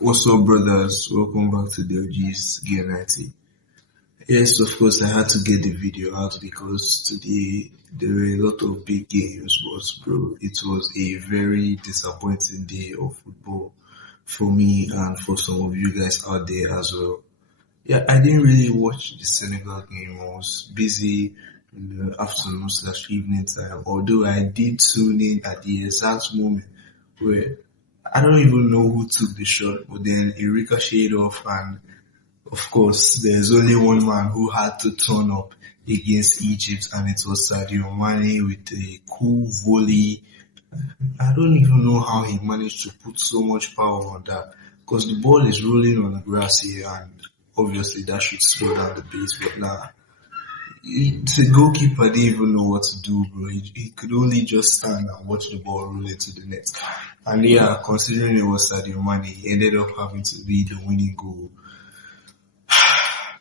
What's up, brothers? Welcome back to the OG's Gear 90. Yes, of course, I had to get the video out because today there were a lot of big games, but bro, it was a very disappointing day of football for me and for some of you guys out there as well. Yeah, I didn't really watch the Senegal game. I was busy in the afternoon slash evening time, although I did tune in at the exact moment where I don't even know who took the shot, but then it ricocheted off, and of course, there's only one man who had to turn up against Egypt, and it was Sadio Mane with a cool volley. I don't even know how he managed to put so much power on that, because the ball is rolling on the grass here, and obviously that should slow down the pace, but nah. The goalkeeper didn't even know what to do, bro. He could only just stand and watch the ball roll into the net. And yeah, considering it was Sadio Mane, he ended up having to be the winning goal.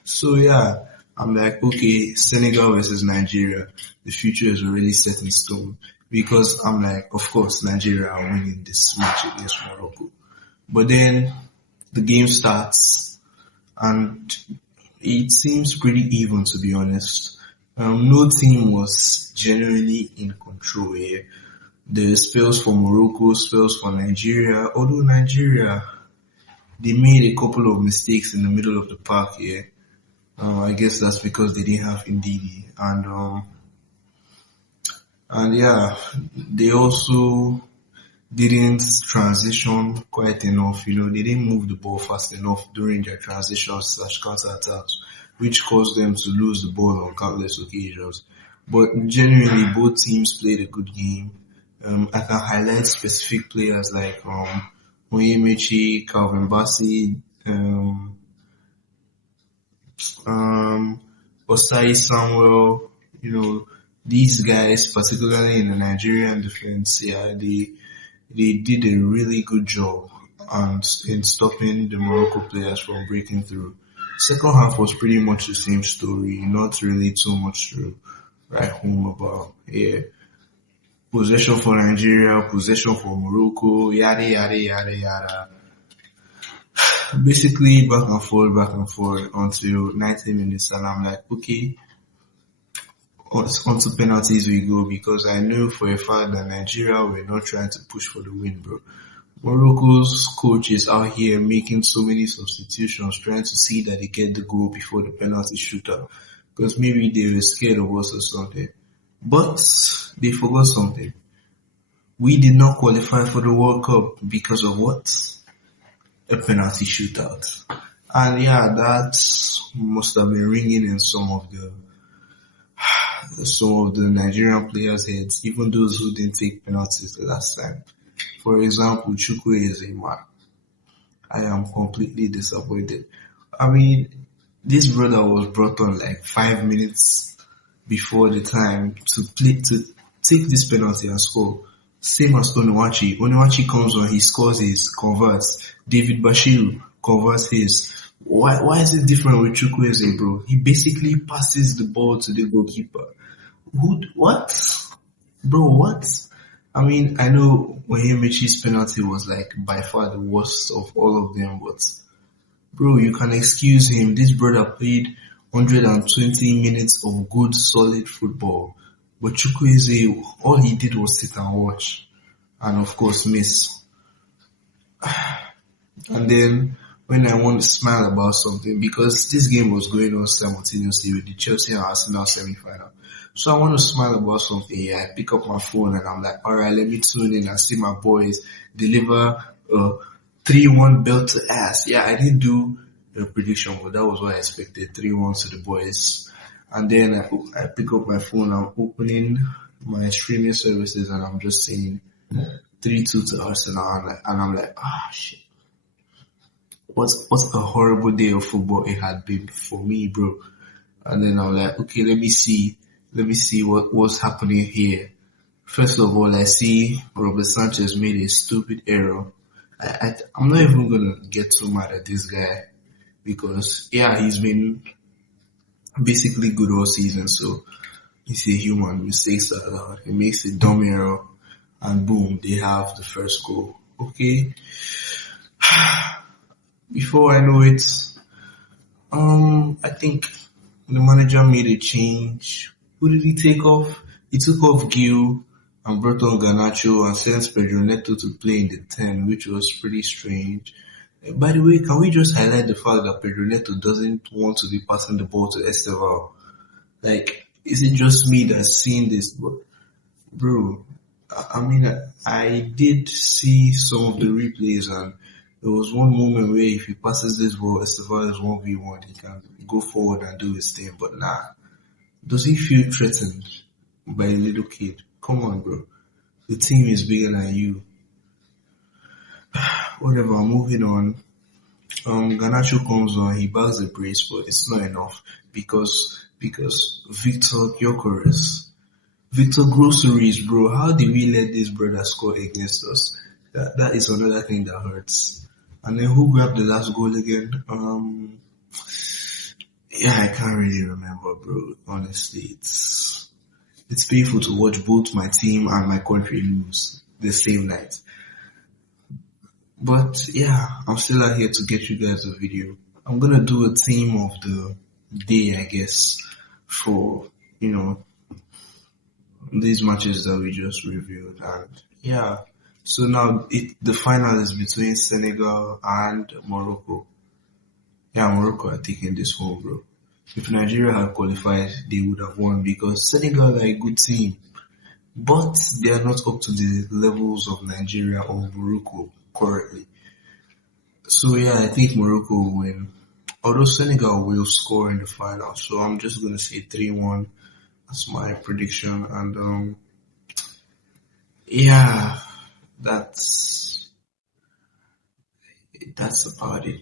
So yeah, I'm like, okay, Senegal versus Nigeria, the future is already set in stone. Because I'm like, of course, Nigeria are winning this match against Morocco. But then the game starts and it seems pretty even, to be honest. No team was genuinely in control here. There were spells for Morocco, spells for Nigeria. Although Nigeria, they made a couple of mistakes in the middle of the park here. I guess that's because they didn't have Ndidi. And yeah, they also didn't transition quite enough. They didn't move the ball fast enough during their transitions slash counter attacks, which caused them to lose the ball on countless occasions. But genuinely, both teams played a good game. I can highlight specific players like Onyemechi, Calvin Bassey, Osai Samuel. These guys, particularly in the Nigerian defense, yeah, they did a really good job and in stopping the Morocco players from breaking through. Second half was pretty much the same story, not really too much to write home about. Yeah. Possession for Nigeria, possession for Morocco, yada yada yada yada. Basically back and forth until 90 minutes, and I'm like, okay, onto penalties we go, because I knew for a fact that Nigeria were not trying to push for the win, bro. Morocco's coach is out here making so many substitutions, trying to see that they get the goal before the penalty shootout, because maybe they were scared of us or something. But they forgot something. We did not qualify for the World Cup because of what? A penalty shootout. And yeah, that must have been ringing in some of the Nigerian players' heads, even those who didn't take penalties the last time. For example, Chukwu is a man. I am completely disappointed. I mean, this brother was brought on like 5 minutes before the time to take this penalty and score. Same as Onuachi. Onuachi comes on, he scores his, converts. David Bashiru converts his. Why is it different with Chukwueze, bro? He basically passes the ball to the goalkeeper. What? Bro, what? I mean, I know Onyemechi's penalty was like by far the worst of all of them, but bro, you can excuse him. This brother played 120 minutes of good, solid football. But Chukwueze, all he did was sit and watch. And of course, miss. And then, when I want to smile about something, because this game was going on simultaneously with the Chelsea and Arsenal semi-final. So I want to smile about something. Yeah, I pick up my phone and I'm like, alright, let me tune in and see my boys deliver a 3-1 belt to ass. Yeah, I didn't do a prediction, but that was what I expected. 3-1 to the boys. And then I pick up my phone, I'm opening my streaming services and I'm just saying 3-2 to Arsenal. And I'm like, shit. What a horrible day of football it had been for me, bro. And then I'm like, okay, let me see what's happening here. First of all, I see Robert Sanchez made a stupid error. I'm not even gonna get too mad at this guy because, yeah, he's been basically good all season, so he's a human. Mistakes are allowed. He makes a dumb error, and boom, they have the first goal. Okay. before I know it, I think the manager made a change. Who did he take off? He took off Gil and brought on Garnacho and sent Pedro Neto to play in the 10, which was pretty strange. By the way, can we just highlight the fact that Pedro Neto doesn't want to be passing the ball to Esteval? Like, is it just me that's seeing this? Bro, I mean, I did see some of the replays, and there was one moment where if he passes this ball, Esteval is 1v1, he can go forward and do his thing, but nah. Does he feel threatened by a little kid? Come on, bro. The team is bigger than you. Whatever, moving on. Garnacho comes on, he bags the brace, but it's not enough because Victor Gyökeres, Victor Groceries, bro. How did we let this brother score against us? That is another thing that hurts. And then who grabbed the last goal again? Yeah, I can't really remember, bro. Honestly, it's painful to watch both my team and my country lose the same night. But yeah, I'm still out here to get you guys a video. I'm gonna do a team of the day, I guess, for these matches that we just reviewed. And yeah, so now the final is between Senegal and Morocco. Yeah, Morocco are taking this home, bro. If Nigeria had qualified, they would have won because Senegal are a good team, but they are not up to the levels of Nigeria or Morocco currently. So yeah, I think Morocco will win. Although Senegal will score in the final, so I'm just gonna say 3-1. That's my prediction, and yeah, that's about it.